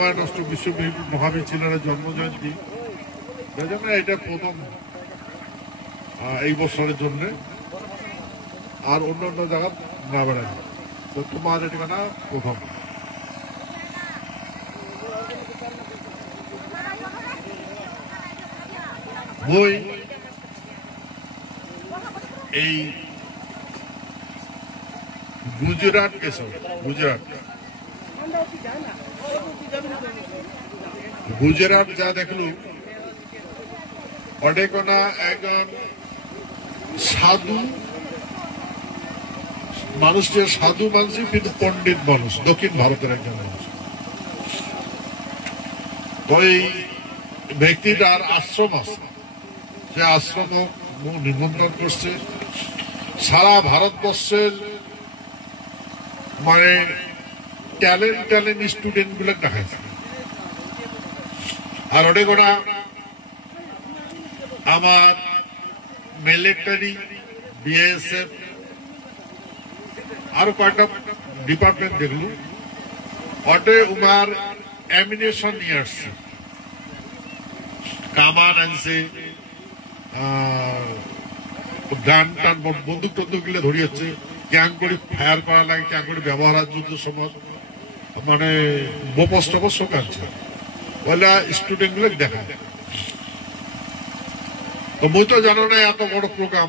নষ্ট বিশ্ব মহাবীর জন্ম জয়ন্তী এটা প্রথম এই বছরের জন্য আর অন্যান্য জায়গা না বেড়াই তো তোমার এটা প্রথম বই এই গুজরাট কেশর গুজরাট যা দেখলু অডেকনা একজন সাধু মানুষ, যে সাধু মানুষ কিন্তু পণ্ডিত মানুষ, দক্ষিণ ভারতের একজন মানুষ। তো এই ব্যক্তিটার আশ্রম আছে, সে আশ্রম নিমন্ত্রণ করছে সারা ভারতবর্ষের মানে ট্যালেন্ট স্টুডেন্ট গুলো দেখাইছে। আর ওটা গোটা আমার মিলিটারি, বিএসএফ আরো কয়েকটা ডিপার্টমেন্ট দেখলু, ওটে উমার অ্যামিনেশন নিয়ে আসছে, কামান আনছে, গান টান বন্দুক টন্দুক গুলো ধরিয়েছে, ক্যাং করে ফায়ার করা লাগে, ক্যাং করে ব্যবহার যুদ্ধের সময় মানে বোপস টপস সব আনছে, বলে স্টুডেন্ট গুলো দেখা। তো মুই তো জানো না এত বড় প্রোগ্রাম,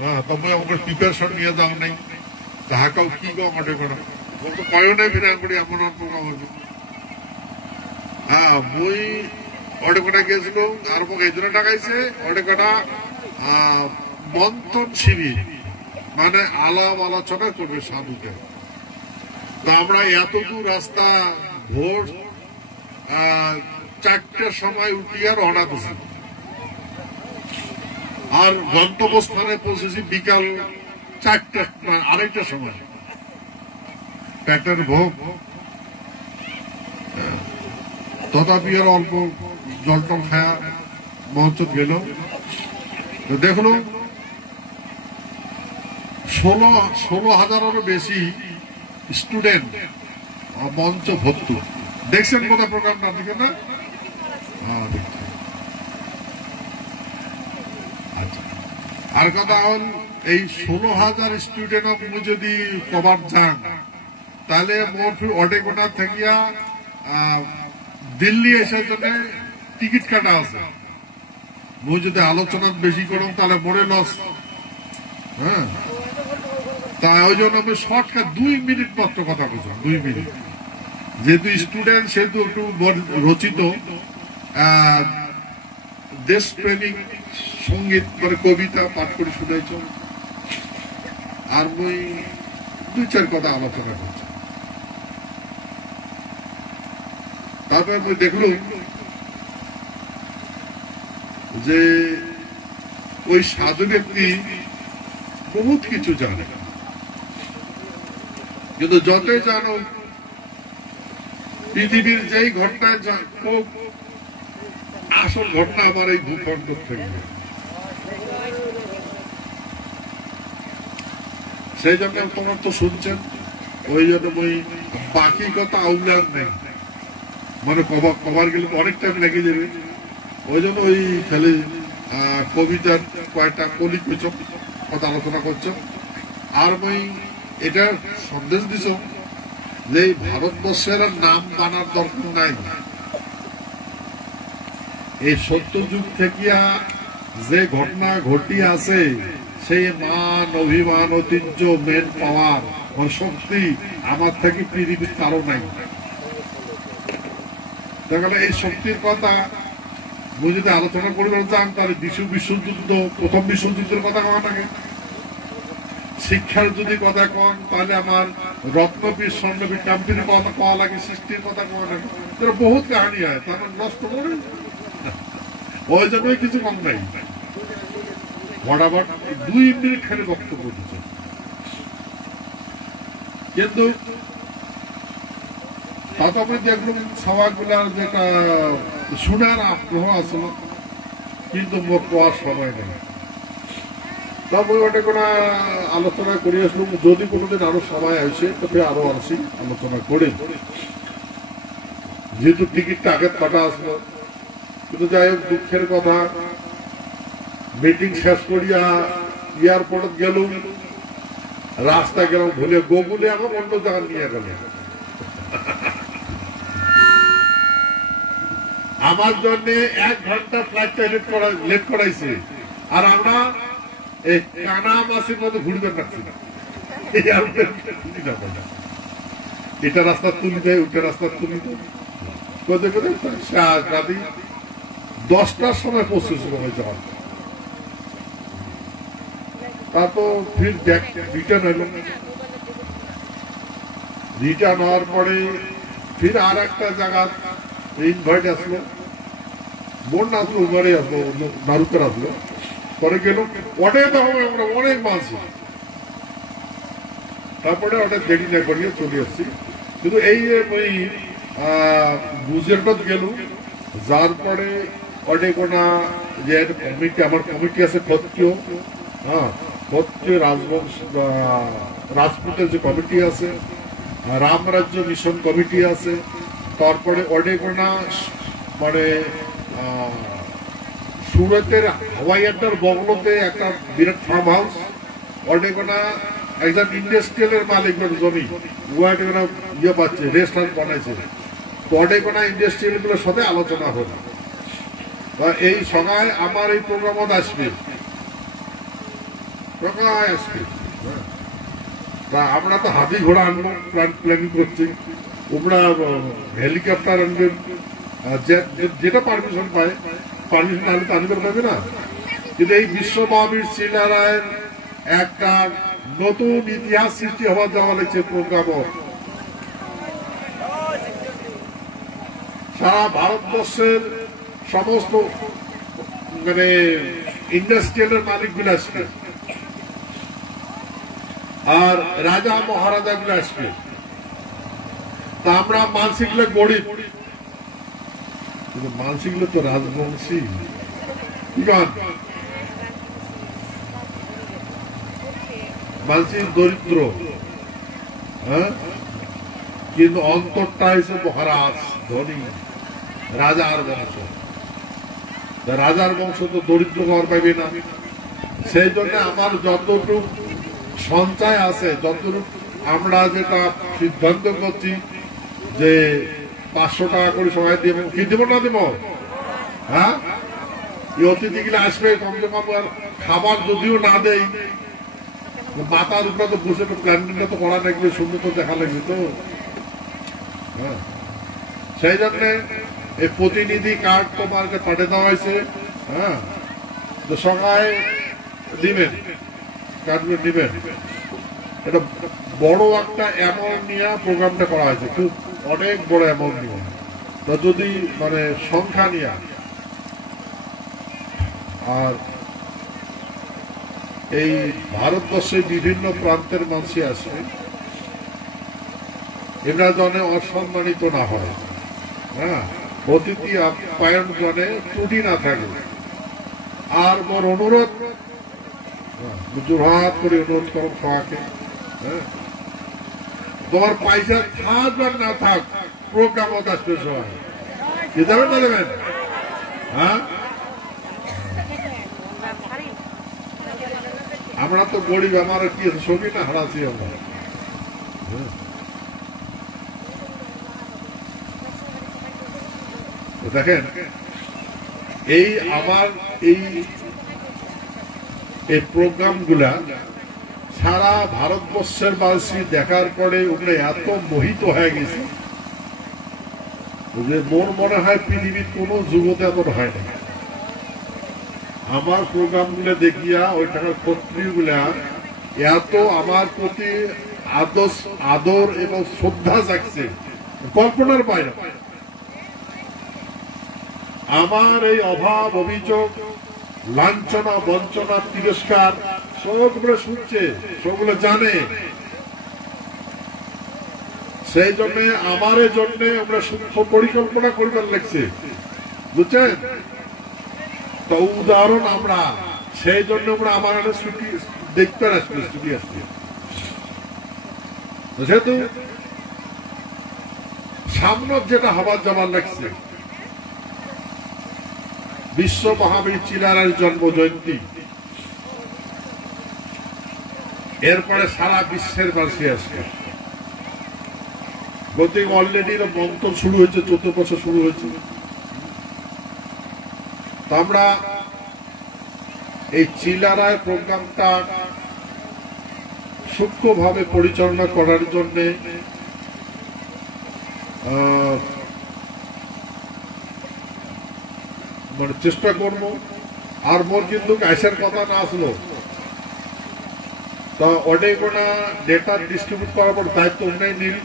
হ্যাঁ, তো মুই আমাকে প্রিপারেশন নিয়ে যাও নাই, তাহাকেও কি গো মোটে কোনো তো কয়ও নাই ফিরে করি এমন প্রোগ্রাম হবে। হ্যাঁ, মুই ওটা কোটা গেছিল আর মোক এই জন্য টাকাইছে, ওটা কোটা মন্থন শিবির মানে আলাপ আলোচনা করবে সাধুকে। তো আমরা এত দূর রাস্তা ভোর 4টার সময় উঠিয়া রওনা করছি, আর গন্তব্যস্থানে পৌঁছেছি বিকাল 4টা 2:30টার সময়। পেটের ভোগ, তথাপি আর অল্প জল টল খায়া মঞ্চ গেল। দেখলো 16,000-এরও বেশি স্টুডেন্ট মঞ্চ ভর্তি। দেখছেন কোথাও প্রোগ্রামটা? দেখেন না? আচ্ছা, আর কথা হল এই 16,000 স্টুডেন্ট যদি কভার যান, তাহলে মোট অডেগোনা থেকে দিল্লি এসার জন্য টিকিট কাটা আছে। মুই যদি আলোচনা বেশি করুন তাহলে মোড়ে লস। হ্যাঁ, তা ওই জন্য আমি শর্টকাট 2 মিনিট মাত্র কথা বলছি, 2 মিনিট। যেহেতু স্টুডেন্ট সেহেতু একটু রচিত দেশপ্রেমিক সঙ্গীত মানে কবিতা পাঠ করে শুনেছ, আর মুই 2-4 কথা আলোচনা করছি। তারপরে মুই দেখলুম যে ওই সাধু ব্যক্তি বহুত কিছু জানে, কিন্তু যতই জানো পৃথিবীর যেই ঘটনায় আসল ঘটনা আমার এই ভূখণ্ড থেকে, সেই জন্য তোমার তো শুনছেন, ওই জন্য ওই বাকি কথা আউলার নেই, মানে কভার গেলে অনেক টাইম লেগে যাবে। ওই জন্য ওই খালি কবিতার কয়েকটা কলি কথা আলোচনা করছ। আর মই এটা সন্দেশ দিছ যে ভারতবর্ষের নাম বানার দরকার নাই। এই সত্যযুগ থেকে যে ঘটনা ঘটি আছে, সেই মান, অভিমান, ঐতিহ্য, মেন পাওয়ার শক্তি আমার থেকে পৃথিবীর কারো নাই। দেখা এই শক্তির কথা মুই যদি আলোচনা করে চান, তাহলে বিশ্বযুদ্ধ, প্রথম বিশ্বযুদ্ধের কথা কওয়া থাকে। শিক্ষার যদি কথা কন, তাহলে আমার রত্নপীঠ, স্বর্ণপীঠ, কাম্পিনীর কথা কওয়া লাগে, সৃষ্টির কথা কওয়া লাগে। বহুত কাহানি হয়, তার নষ্ট করে ওই জন্যই কিছু কম নাই। বরাবর 2 মিনিট খালি বক্তব্য দিচ্ছে, কিন্তু তারপরে দেখলাম সবাইগুলার যেটা শোনার আগ্রহ আসলো, কিন্তু মোট পাওয়ার সময় নেই। তারপরে ওটা কোনো আলোচনা করে আসলাম, যদি কোনোদিন আরো সময় আসে তবে আরো আসি আলোচনা করে। যেহেতু টিকিটটা আগের কাটা আসলো, কিন্তু যাই হোক দুঃখের কথা, মিটিং শেষ করিয়া এয়ারপোর্ট গেল, রাস্তা গেল ভুলে গোগুলে আমার অন্য জায়গা নিয়ে গেল। আমার জন্য 1 ঘন্টা ফ্লাইটটা লেট করাইছে, আর আমরা এই কানা মাসের মতো ঘুরতে পারছি না। এটা রাস্তা তুলি দেয়, ওটা রাস্তা তুলি দেয়, কোথায় কোথায় রাতে 10টার সময় পৌঁছেছিল যাওয়ার। তারপর ফির রিটার্ন হলো, রিটার্ন হওয়ার পরে ফির আর একটা জায়গা ইনভাইট আসলো, বোন আসলো, উগারে আসলো, নারুকের আসলো, পরে গেল ওটাই তো হবে, আমরা অনেক মাছ। তারপরে ওটা দেরি না করিয়ে চলে আসছি। কিন্তু এই ওই গুজরাট গেল, যার পরে অনেক ওনা যে কমিটি, আমার কমিটি আছে ক্ষত্রিয়, হ্যাঁ ক্ষত্রিয় রাজবংশ রাজপুতের যে কমিটি আছে, রামরাজ্য মিশন কমিটি আছে, তারপরে অনেক ওনা মানে সুরতের হাওয়াই আড্ডার বগলতে একটা বিরাট ফার্ম হাউস, অনেক ওনা একজন ইন্ডাস্ট্রিয়ালের মালিক জমি ওয়াইটা ইয়ে পাচ্ছে, রেস্টুরেন্ট বানাইছে, তো অনেক ওনা ইন্ডাস্ট্রিয়াল গুলোর সাথে আলোচনা হলো। এই সবাই আমার এই প্রোগ্রামত আসবে, আসবে। আমরা তো হাতি ঘোড়া আনবো প্ল্যানিং করছি, ওরা হেলিকপ্টার আনবেন, যেটা পারমিশন পায়, পারমিশন আনলে তো আনতে পারবে না। কিন্তু এই বিশ্ব মহাবীর চিলারায়ের একটা নতুন ইতিহাস সৃষ্টি হওয়ার যাওয়া লাগছে প্রোগ্রাম। সারা ভারতবর্ষের সমস্ত মানে ইন্ডাস্ট্রিয়ালের মালিক গুলো আসবে, আর রাজা মহারাজা গুলো আসবে। তা আমরা মানসিকগুলো গরিব, কিন্তু মানসিকগুলো তো রাজবংশী, মানসিক দরিদ্র, হ্যাঁ, কিন্তু অন্তরটা হয়েছে মহারাজ ধনী রাজার বংশ। রাজার বংশ তো দরিদ্র হওয়ার পাইবে না। সেই জন্য আমার যতটুকু সঞ্চয় আছে, যতটুকু আমরা যেটা সিদ্ধান্ত করছি যে 500 টাকা করে সবাই দিব, কি দিব না দিব, হ্যাঁ, এই অতিথিগুলো আসবে, কমসে কম খাবার যদিও না দেয়, মাথার উপরে তো বসে প্ল্যানিংটা তো করা লাগবে, সুন্দর তো দেখা লাগবে তো, হ্যাঁ। সেই জন্য এই প্রতিনিধি কার্ড তোমাকে পাঠিয়ে দেওয়া হয়েছে, হ্যাঁ, তো সবাই দিবেন, কার্ডগুলো দিবেন। এটা বড় একটা অ্যামাউন্ট নিয়ে প্রোগ্রামটা করা হয়েছে, খুব অনেক বড় অ্যামাউন্ট নিয়ে। তো যদি মানে সংখ্যা নিয়ে, আর এই ভারতবর্ষের বিভিন্ন প্রান্তের মানুষ আসে, এরা জনে অসম্মানিত না হয়, হ্যাঁ, অতিথি আপ্যায়ন জনে ত্রুটি না থাকে। আর মোর অনুরোধ, জোরহাত করে অনুরোধ করো সবাইকে, হ্যাঁ, তোমার পয়সা থাক আর না থাক, প্রোগ্রামত আসবে সবাই, কি যাবেন না দেবেন, হ্যাঁ। আমরা তো গরিব, আমার কি ছবি না হারাচ্ছি আমরা। দেখেন এই আমার এই প্রোগ্রাম গুলা সারা ভারতবর্ষের বাসী দেখার পরে ওগুলো এত মোহিত হয়ে গেছে যে মোর মনে হয় পৃথিবীর কোন যুগতে এত হয় না। আমার প্রোগ্রাম গুলো দেখিয়া ওই টাকার ক্ষত্রিয় গুলা এত আমার প্রতি আদর এবং শ্রদ্ধা জাগছে, কল্পনার বাইরে। আমার এই অভাব, অভিযোগ, লাঞ্ছনা, বঞ্চনা, তিরস্কার সবগুলো শুনছে, সবগুলো জানে। সেই জন্য আমার জন্য আমরা সূক্ষ্ম পরিকল্পনা করবার লাগছে, বুঝছেন তো। উদাহরণ আমরা সেই জন্য আমরা আমার ছুটি দেখতে আসবে, ছুটি আসবে। যেহেতু সামনের যেটা হবার যাবার লাগছে, বিশ্ব মহাবীর চিলারার জন্ম জয়ন্তী, এরপরে সারা বিশ্বের বাসী আসবে। গতি অলরেডি মন্থন শুরু হয়েছে, 14 বছর শুরু হয়েছে। তো আমরা এই চিলারায় প্রোগ্রামটা সূক্ষ্মভাবে পরিচালনা করার জন্য মানে চেষ্টা করব। আর মোর কিন্তু আইসার কথা না আসলো, তা অনেক কোনা ডেটা ডিস্ট্রিবিউট করার পর দায়িত্ব অন্যায় নিল।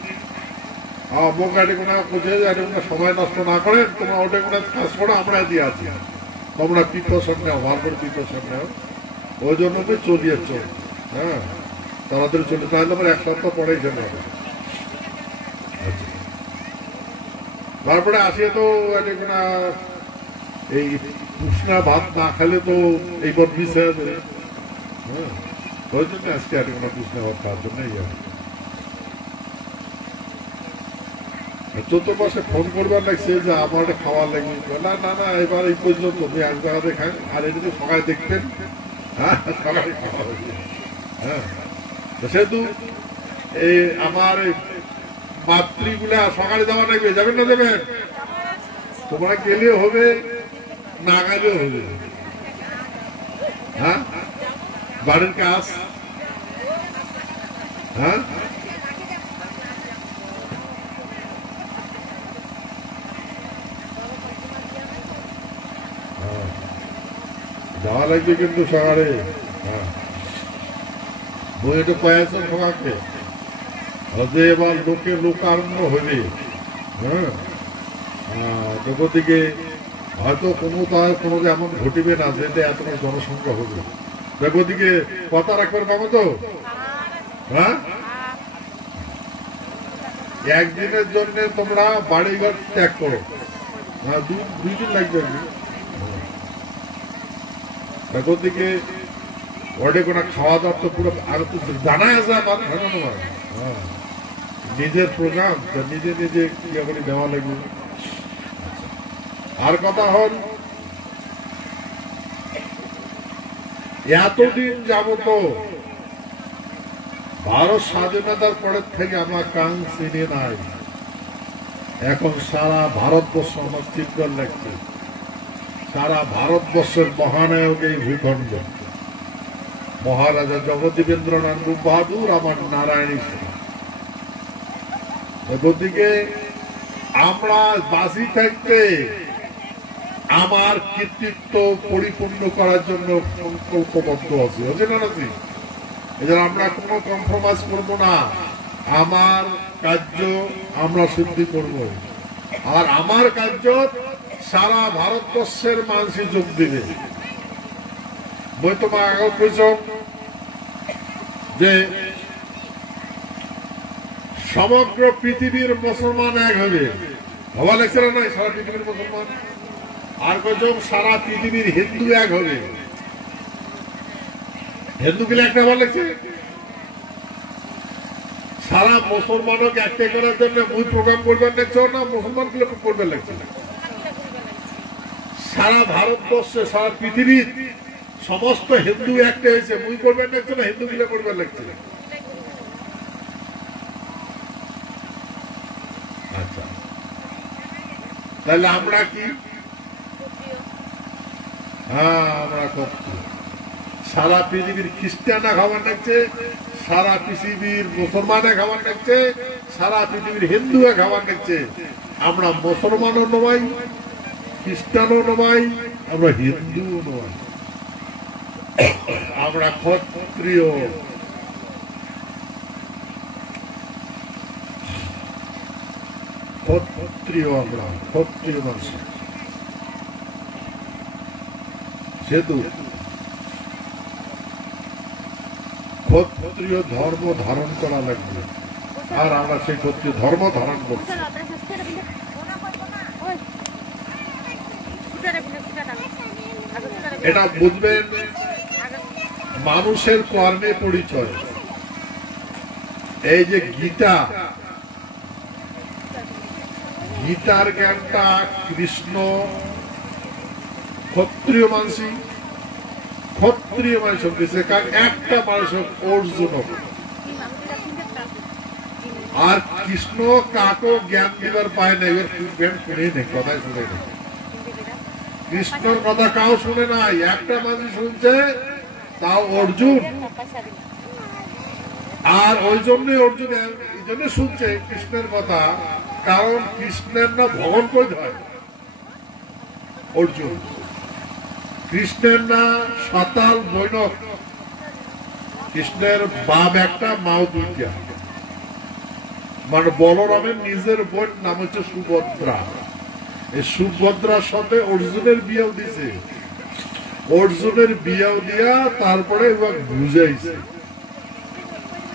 মোক এটা কোনা বুঝে এটা কোনা সময় নষ্ট না করে তোমরা ওটা কোনা কাজ করো, আমরা দিয়ে আছি, তোমরা প্রিপারেশন নেও, ভালো করে প্রিপারেশন নেও। ওই জন্য তো চলিয়েছ, হ্যাঁ তাড়াতাড়ি চলে, তাহলে আমার 1 সপ্তাহ পরেই চলে হবে। তারপরে আসিয়ে তো এটা কোনা এই উষ্ণা ভাত না খেলে তো এইবার মিস হয়ে যাবে। হ্যাঁ ওই জন্য আজকে এটা কোনা উষ্ণা ভাত খাওয়ার জন্যই যাবে। 14 মাসে ফোন করবার লাগছে যে আমার খাওয়া লাগবে, না না না এবার এই পর্যন্ত তুমি এক জায়গাতে খান, আর এটা তো সকালে দেখতেন। হ্যাঁ সকালে খাওয়া হয়েছে। হ্যাঁ সেহেতু এই আমার মাতৃগুলা সকালে যাওয়া লাগবে, যাবেন না যাবেন? তোমরা গেলেও হবে, না গেলেও হবে। হ্যাঁ বাড়ির কাজ, হ্যাঁ যাওয়া লাগবে কিন্তু সকালে। হ্যাঁ বই একটু কয়েকজন সকালকে যে এবার লোকের লোকারণ্য হইবে। হ্যাঁ দিকে হয়তো কোনো এমন ঘটিবে না যেটা এত জনসংখ্যা হবে। দেখো দিকে কথা রাখবেন বাবা তো। হ্যাঁ একদিনের জন্য তোমরা বাড়িঘর ত্যাগ করো, 2 দিন লাগবে। দেখো দিকে ওটা কোনো খাওয়া দাওয়া তো পুরো আর তো জানাই আছে আমার। হ্যাঁ নিজের প্রোগ্রাম নিজে নিজে কি করে দেওয়া লাগবে। আর কথা হল এতদিন যাবত ভারত স্বাধীনতার পরের থেকে আমার কান চিনে নাই, এখন সারা ভারতবর্ষ আমার চিত্র লাগছে। সারা ভারতবর্ষের মহানায়ক এই ভূখণ্ড, মহারাজা জগদীবেন্দ্রনাথ বাহাদুর আমার নারায়ণী সেনা। গতিকে আমরা বাঁচি থাকতে আমার কৃতিত্ব পরিপূর্ণ করার জন্য সংকল্পবদ্ধ আছি, হচ্ছে না নাকি? এই জন্য আমরা কোনো কম্প্রোমাইজ করব না, আমার কার্য আমরা সিদ্ধি করব। আর আমার কার্য সারা ভারতবর্ষের মানুষই যোগ দিবে। বই তোমার আগে কইছ যে সমগ্র পৃথিবীর মুসলমান এক হবে, হওয়া লাগছে না নয়? সারা পৃথিবীর মুসলমান। আর কইছ সারা পৃথিবীর হিন্দু এক হবে, হিন্দু গুলো একটা হওয়া লাগছে। সারা মুসলমানকে একটা করার জন্য মুই প্রোগ্রাম করবার লাগছ না, মুসলমান গুলো করবার লাগছে। সারা ভারতবর্ষে সারা পৃথিবীর সমস্ত হিন্দু একটা হয়েছে, মুই করবার লাগছে না, হিন্দু গুলো করবার লাগছে। আচ্ছা তাহলে আমরা কি? হ্যাঁ আমরা সারা পৃথিবীর খ্রিস্টানরা খাবার লাগছে, সারা পৃথিবীর মুসলমানে খাবার লাগছে, সারা পৃথিবীর হিন্দুরা খাবার লাগছে। আমরা মুসলমানও নয়, খ্রিস্টানও নয়, আমরা হিন্দুও নয়, আমরা ক্ষত্রিয়। ক্ষত্রিয় আমরা, ক্ষত্রিয় মানুষ। সেতু ক্ষত্রিয় ধর্ম ধারণ করা লাগবে, আর আমরা সেই ক্ষত্রিয় ধর্ম ধারণ করছি। এটা বুঝবেন, মানুষের কর্মে পরিচয়। এই যে গীতা, গীতার জ্ঞানটা কৃষ্ণ ক্ষত্রিয় মানসি ক্ষত্রিয় মানুষ দিছে, কারণ একটা মানুষ অর্জুন, আর কৃষ্ণ কাকো জ্ঞান দিবার পায় না। এবার জ্ঞান শুনে নেই, কথাই শুনে নেই, কৃষ্ণর কথা কাউ শুনে নাই, একটা মানুষ শুনছে, তাও অর্জুন। আর ওই জন্যই অর্জুন এই জন্য শুনছে কৃষ্ণের কথা, কারণ কৃষ্ণের না ভগবান কই হয় অর্জুন, কৃষ্ণের না সাতাল বৈনক, কৃষ্ণের বাপ একটা মাও দুইটা, মানে বলরামের নিজের বোন নাম হচ্ছে সুভদ্রা। এই সুভদ্রার সাথে অর্জুনের বিয়েও দিছে, অর্জুনের বিয়েও দিয়া তারপরে এবার বুঝাইছে।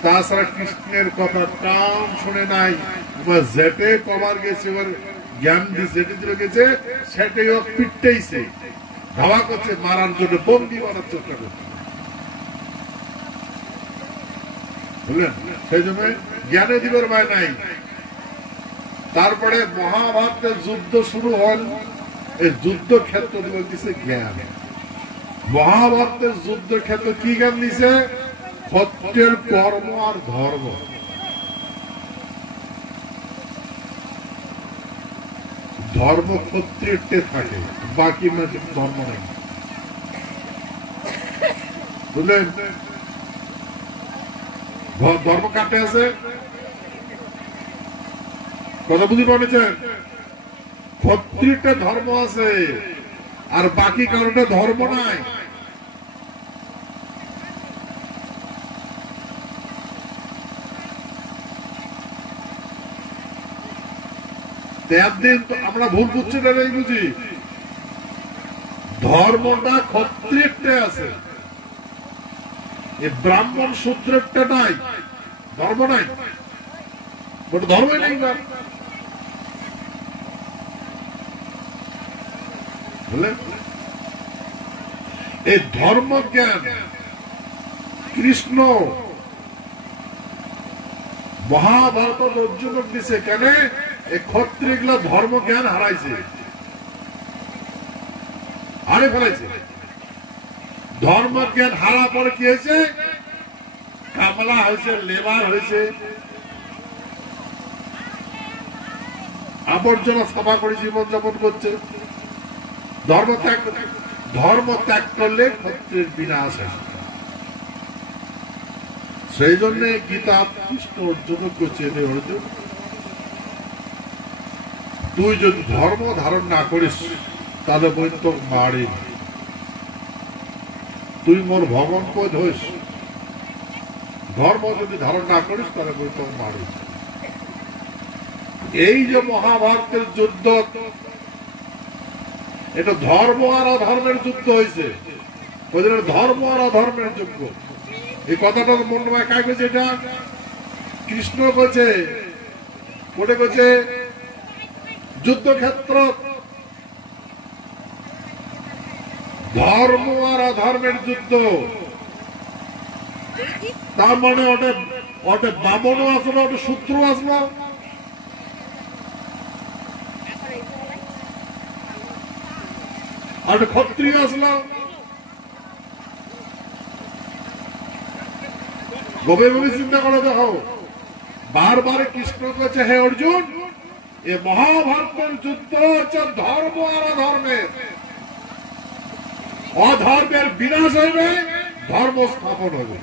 তাছাড়া কৃষ্ণের কথা কাম শুনে নাই, যেটে কবার গেছে এবার জ্ঞান যেতে গেছে সেটাই ও পিটতেইছে, ধাওয়া করছে, মারার জন্য বন্দি মারার চেষ্টা করছে, বুঝলেন? সেই জন্য জ্ঞানে দিবার ভাই নাই। তারপরে মহাভারতের যুদ্ধ শুরু হল, এই যুদ্ধ ক্ষেত্র দিছে জ্ঞান। মহাভারতের যুদ্ধ ক্ষেত্র কি জ্ঞান দিছে? ক্ষত্রিয়ের কর্ম আর ধর্ম। ধর্ম ক্ষত্রিয়তে থাকে, বাকি ধর্ম নেই, বুঝলেন? ধর্ম কাটে আছে, কথা বুঝতে পারছেন? ক্ষত্রিয়টা ধর্ম আছে, আর বাকি কারোটা ধর্ম নাই। একদিন আমরা ভুল বুঝছি না, বুঝি ধর্মটা ক্ষত্রিয়টা আছে, এই ব্রাহ্মণ শূদ্রেরটা নাই, ধর্ম নাই, ধর্মই নেই না, বুঝলেন? এই ধর্ম জ্ঞান কৃষ্ণ মহাভারত অর্জুন দিছে, কেন? এই ক্ষত্রিয়গুলা ধর্ম জ্ঞান হারাইছে, হারে ফেলাইছে। ধর্ম জ্ঞান হারা পরে কি হয়েছে? কামলা হয়েছে, লেবার হয়েছে, আবর্জনা সাফা করে জীবনযাপন করছে। ধর্ম ত্যাগ করলে ক্ষত্রিয়ের বিনাশ আসে। সেই জন্য গীতা কৃষ্ণ অর্জুন করছে, অর্জুন তুই যদি ধর্ম ধারণ না করিস তাহলে বই তোর মারি, তুই মোর ভগবান কই হইস, ধর্ম যদি ধারণ না করিস তাহলে বই তোর মারি। এই যে মহাভারতের যুদ্ধ, এটা ধর্ম আর অধর্মের যুদ্ধ হয়েছে, ধর্ম আর অধর্মের যুদ্ধ। এই কথাটা মনে কাজ করছে, এটা কৃষ্ণ করছে, কোটে করছে যুদ্ধক্ষেত্র ধর্ম আর অধর্মের যুদ্ধ। তার মানে ওটা বামনও আসলো, ওটা শূদ্র আসলো, আর ক্ষত্রিয় আসলো। গভীরভাবে চিন্তা করে দেখো, বারবার কৃষ্ণ কাছে, হে অর্জুন, এ মহাভারতের যুদ্ধ হচ্ছে ধর্ম আর অধর্মের। অধর্মের বিনাশ হইবে, ধর্ম স্থাপন হবে।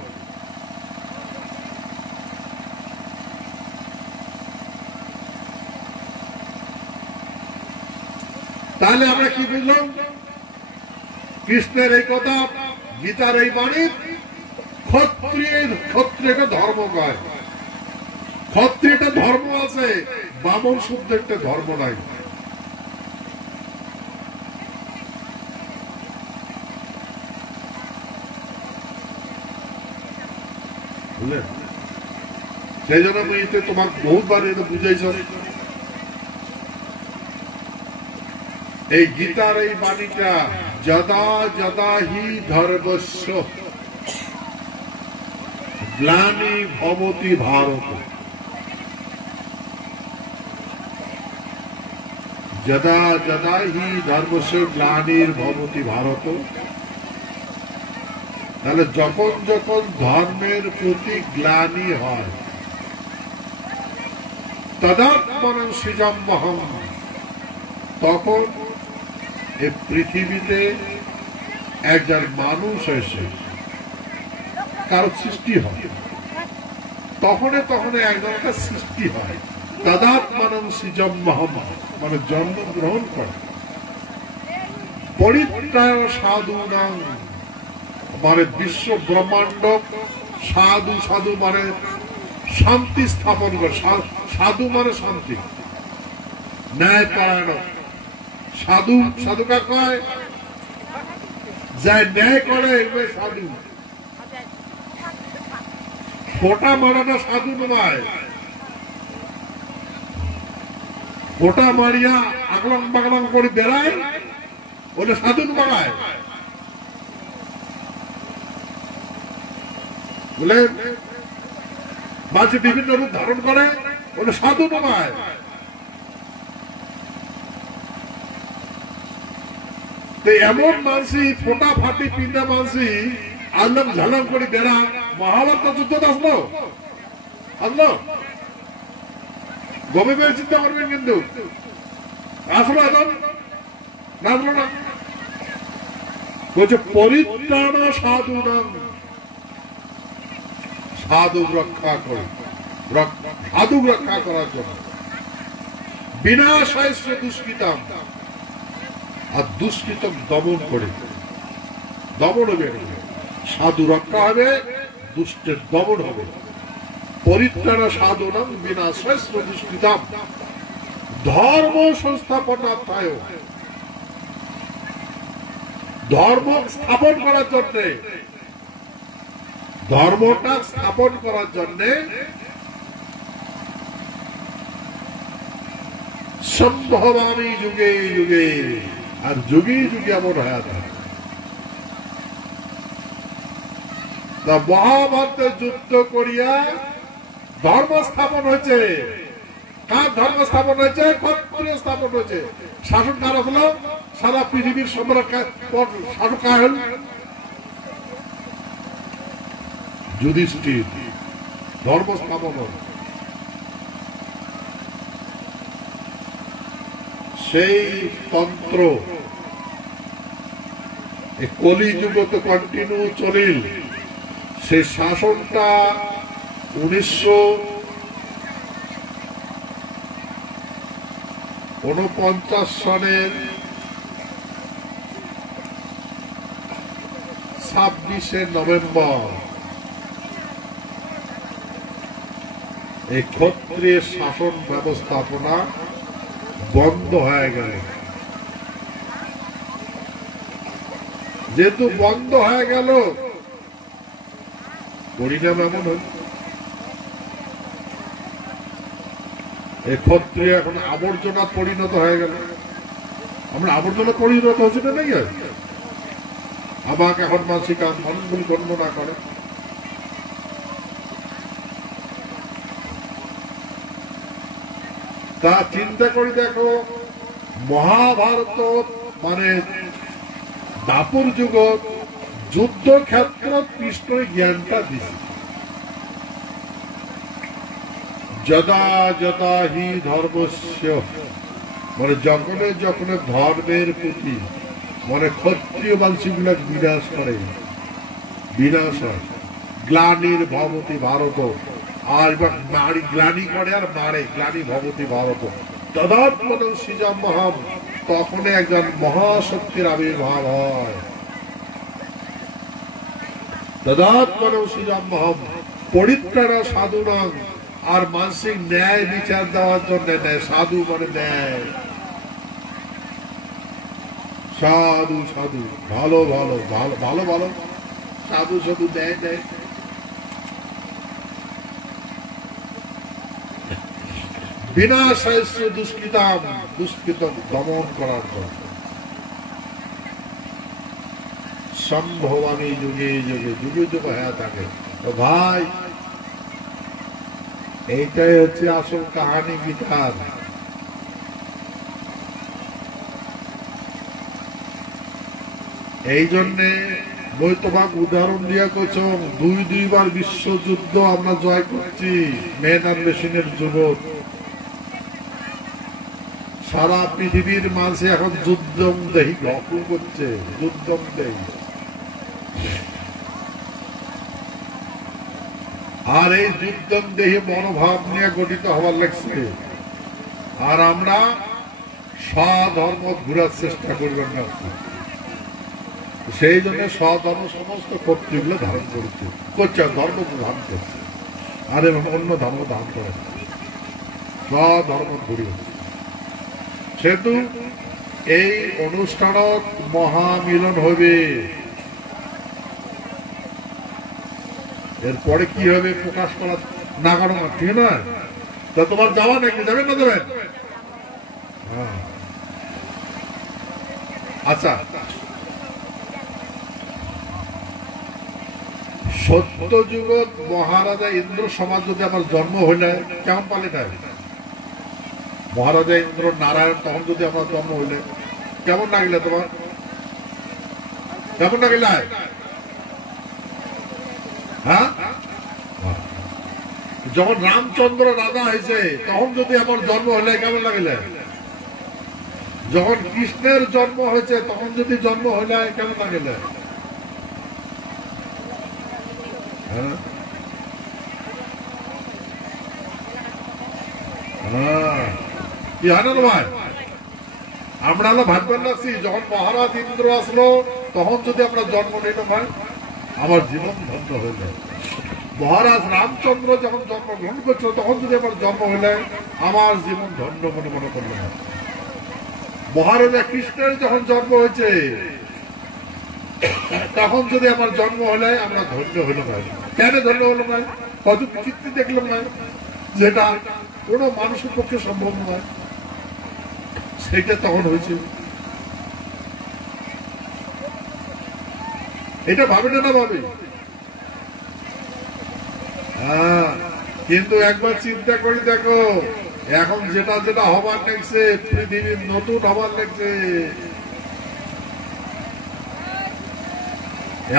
তাহলে আমরা কি বুঝলাম? কৃষ্ণের এই কথা, গীতার এই বাণী, ক্ষত্রিয়কে ধর্ম কয়। ক্ষত্রিয়টা ধর্ম আছে, বামন শুদ্ধ একটা ধর্ম নাই। বুঝলেন? সেই জন্য আমি তোমার বহুবার এটা বুঝাইছ। এই গীতার এই বাণীটা, যদা যদা হি ধর্মস্য গ্লানি ভবতি ভারত, যদা যদা হি ধর্মস্য গ্লানির্ভবতি ভারত, তাহলে যখন যখন ধর্মের প্রতি গ্লানি হয়, তদাত্মনং সৃজম্যহম, তখন এই পৃথিবীতে একজন মানুষ এসে কারো সৃষ্টি হয়, তখনে তখনে একজনটা সৃষ্টি হয়। তদাত্মনং সৃজম্যহম মানে জন্মগ্রহণ করে। পরিত্রায় সাধুনাং মানে বিশ্ব ব্রহ্মাণ্ড, সাধু সাধু মানে শান্তি স্থাপন করে। সাধু মানে শান্তি, ন্যায় পরায়ণ। সাধু সাধুকা কয় যায় ন্যায় করে সাধু। ফোটা মারানো সাধু নয়, ফোটা মারিয়া আগলং বাগলং করে বেড়ায় ওটা সাধু মারায়। বলে মাঝে বিভিন্ন রূপ ধারণ করে ওটা সাধু নয়। এমন মানসি ফোটা ফাটি পিন্দা মানসি আলম ঝালম করে বেড়া মহাভারত যুদ্ধ আসলো আসলো গভীর চিন্তা করবেন, কিন্তু আসলো এখন না আসলো না। বলছে পরিত্রাণ সাধু নাম, সাধু রক্ষা করে, সাধু রক্ষা করার জন্য। বিনাশায় দুষ্কৃতাম, আর দুষ্কৃতম দমন করে, দমন হবে। সাধু রক্ষা হবে, দুষ্টের দমন হবে। পরিত্রাণ সাধুনাম বিনাশায় দুষ্কৃতাম ধর্ম সংস্থাপনার্থায়, ধর্ম স্থাপন করার জন্য, ধর্মটা স্থাপন করার জন্য সম্ভবামী যুগে যুগে, আর যুগে যুগে এমন হয়ে থাকে। মহাভারতে যুদ্ধ করিয়া ধর্ম স্থাপন হয়েছে। কার ধর্ম স্থাপন হয়েছে? ক্ষত্রিয় স্থাপন হয়েছে। শাসন কার হলো? সারা পৃথিবীর সম্রাট শাসক হল যুধিষ্ঠির। ধর্ম স্থাপন সেই তন্ত্র কলিযুগতে কন্টিনিউ চলিল। সেই শাসনটা 1949 সনের 26শে নভেম্বর এই ক্ষত্রিয় শাসন ব্যবস্থাপনা বন্ধ হয়ে গেল। যেহেতু বন্ধ হয়ে গেল, পরিণাম এমন হল এই ক্ষত্রিয় এখন আবর্জনা পরিণত হয়ে গেল। আমরা আবর্জনা পরিণত হচ্ছে না, নাকি আমাকে এখন মানসিক মানুষগুলি গণ্য না করে। তা চিন্তা করে দেখো, মহাভারত মানে দাপুর যুগ যুদ্ধক্ষেত্র কৃষ্ণ জ্ঞানটা দিছে। যদা যদা হি ধর্মস্য মানে যখন যখন ধর্মের প্রতি মানে ক্ষত্রিয় বাঞ্ছিগুলা বিনাশ করে, বিনাশ হয়। গ্লানির ভবতি ভারত, আর এবার নারী গ্লানি করে আর মারে, গ্লানি ভবতি ভারত। তদাত্মনং সৃজম্যহম, তখন একজন মহাশক্তির আবির্ভাব হয়। তদাত্মনং সৃজম্যহম পরিত্রাণ সাধুনাং, আর মানসিক ন্যায় বিচার দেওয়ার জন্য নেয়। সাধু মানে ন্যায়, সাধু সাধু ভালো ভালো ভালো ভালো ভালো সাধু সাধু দেয় দেয়। বিনাশায় দুষ্কৃতাম, দুষ্কৃত দমন করার জন্য। সম্ভবামী যুগে যুগে, যুগে যুগে হয়ে থাকে। তো ভাই, এইটাই হচ্ছে আসল কাহানি গীতার। এই জন্যে বই তোমাকে উদাহরণ দিয়া কইছ, দুইবার বিশ্বযুদ্ধ আমরা জয় করছি, মেন আর মেশিনের যুবক। সারা পৃথিবীর মাঝে এখন যুদ্ধম দেহি গল্প করছে, যুদ্ধম দেহি। আর এই যুদ্ধম দেহি মনোভাব নিয়ে গঠিত হবার লাগছে। আর আমরা স্বধর্ম ঘুরার চেষ্টা করবেন না, সেই জন্য স্বধর্ম সমস্ত কর্তৃগুলো ধারণ করেছে, করছে ধর্ম ধারণ করছে, আর এবং অন্য ধর্ম ধারণ করে স্বধর্ম ঘুরিয়ে। সেহেতু এই অনুষ্ঠানত মহামিলন হবে। এরপরে কি হবে প্রকাশ করা না করা ঠিক না। তা তোমার যাওয়া নাকি, যাবেন না যাবেন? আচ্ছা, সত্য যুগত মহারাজা ইন্দ্র সমাজ যদি আমার জন্ম হইলে কেমন পালিটায়? মহারাজা ইন্দ্র নারায়ণ তখন যদি আমার জন্ম হইলে কেমন লাগলে তোমার? কেমন লাগিলে? হ্যাঁ, যখন রামচন্দ্র রাজা হয়েছে তখন যদি আমার জন্ম হইলে কেমন লাগিলে? যখন কৃষ্ণের জন্ম হয়েছে তখন যদি জন্ম হইলে কেমন লাগিলে? কি হয় না ভাই? আমরা হলো ভাববেন লাগছি যখন মহারাজ ইন্দ্র আসলো তখন যদি আমরা জন্ম নিলাম ভাই, আমার জীবন ধন্য হইল। মহারাজ রামচন্দ্র যখন জন্মগ্রহণ করছিল তখন যদি আমার জন্ম হইলে আমার জীবন ধন্য মনে মনে করল। মহারাজা কৃষ্ণের যখন জন্ম হয়েছে তখন যদি আমার জন্ম হলে আমরা ধন্য হইল ভাই। কেন ধন্য হলো ভাই? কত বিচিত্র দেখলাম ভাই, যেটা কোন মানুষের পক্ষে সম্ভব নয়, সেটা তখন হয়েছে। এটা ভাবে না ভাবে। হ্যাঁ, কিন্তু একবার চিন্তা করে দেখো, এখন যেটা যেটা হবার লাগছে, পৃথিবীর নতুন হবার লাগছে,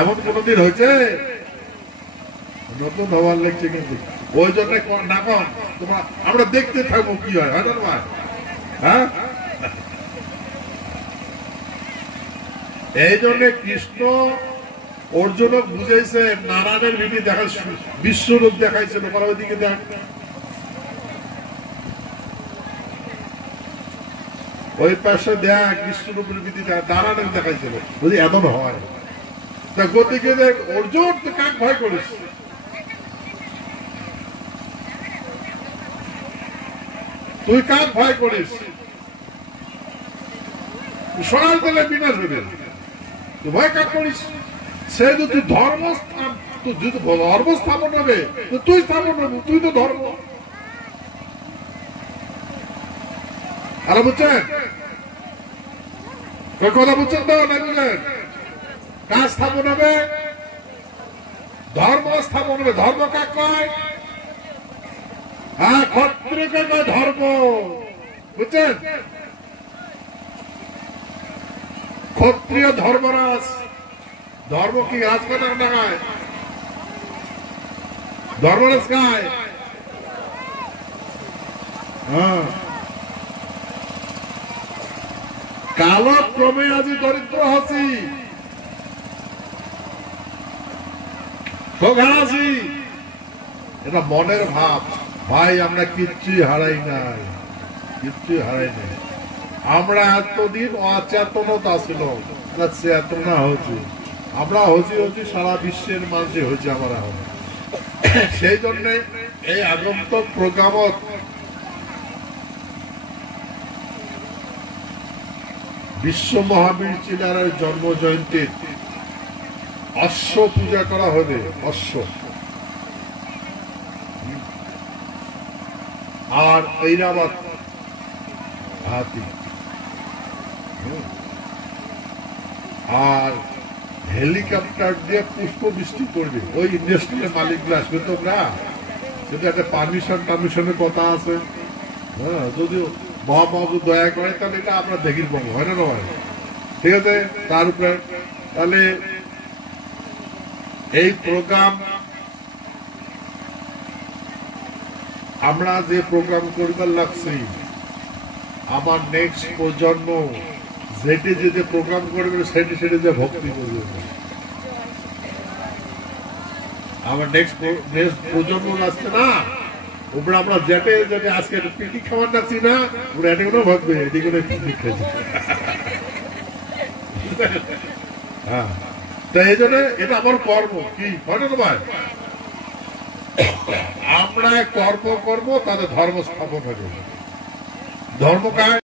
এমন কোনদিন হয়েছে? নতুন হবার লাগছে। কিন্তু ওই জন্য না কম তোমার আমরা দেখতে থাকবো কি হয়, হয় না? হ্যাঁ, এই জন্য কৃষ্ণ অর্জুন বুঝাইছে, নারায়ণের বিধি দেখা বিশ্বরূপ দেখাইছিল। ওইদিকে দেখ, ওই পাশে দেখ বিশ্বরূপের বিধি নারায়ণের দেখাইছিল, যদি এমন হয় তা গতিকে দেখ অর্জুন তো কাক ভয় করিস, তুই কাক ভয় করিস? সরাল দিলে বিনাশ হবে, তুই ভয় কাক করিস? সে যদি ধর্ম স্থাপন হবে, তুই স্থাপন হবে, তুই তো ধর্ম। আর বুঝছেন কথা? বুঝছেন তো না? বুঝলেন? কাজ স্থাপন হবে, ধর্ম স্থাপন হবে। ধর্ম কাক কয়? হ্যাঁ, ক্ষত্রিয়কে কয় ধর্ম। বুঝছেন? ক্ষত্রিয় ধর্মরাজ। ধর্ম কি রাজকন্যার ডাকায়? ধর্মরাজ কায়? হ্যাঁ, কালক্রমে আজি দরিদ্র হচ্ছি, আছি। এটা মনের ভাব ভাই, আমরা কিচ্ছুই হারাই নাই, কিচ্ছুই হারাই নাই। আমরা এতদিন অচেতনতা ছিল, চেতনা হচ্ছে, আমরা হচ্ছি সারা বিশ্বের মানুষে হচ্ছে আমরা। সেই জন্য এই আগন্তক প্রোগ্রামত বিশ্ব মহাবীর চিলারের জন্ম জয়ন্তীর অশ্ব পূজা করা হবে। অশ্ব আর ঐরাবত হাতি, আর হেলিকপ্টার দিয়ে পুষ্প বৃষ্টি করবে। ওই ইন্ডাস্ট্রিয়াল মালিকগুলো আসবে, তোমরা যদি একটা পারমিশনের কথা আছে। হ্যাঁ, যদিও মহাপ্রভু দয়া করে তাহলে এটা আমরা দেখি পাবো, হয় না নয়? ঠিক আছে, তার উপরে তাহলে এই প্রোগ্রাম আমরা যে প্রোগ্রাম করবার লাগছি, আমার নেক্সট প্রজন্ম যেটি যেটি প্রোগ্রাম করবে সেটি সেটি যে ভক্তি করবে। আমার নেক্সট প্রজন্ম আসছে না, ওপরে আমরা যেটে যেটে আজকে পিকনিক খাবার যাচ্ছি না, ওরা এটি কোনো ভাববে এটি কোনো পিকনিক খাইছে। হ্যাঁ, তো এই জন্য এটা আমার কর্ম, কি হয় না ভাই, আমরা কর্ম করবো, তাদের ধর্ম স্থাপন হবে। ধর্ম কাজ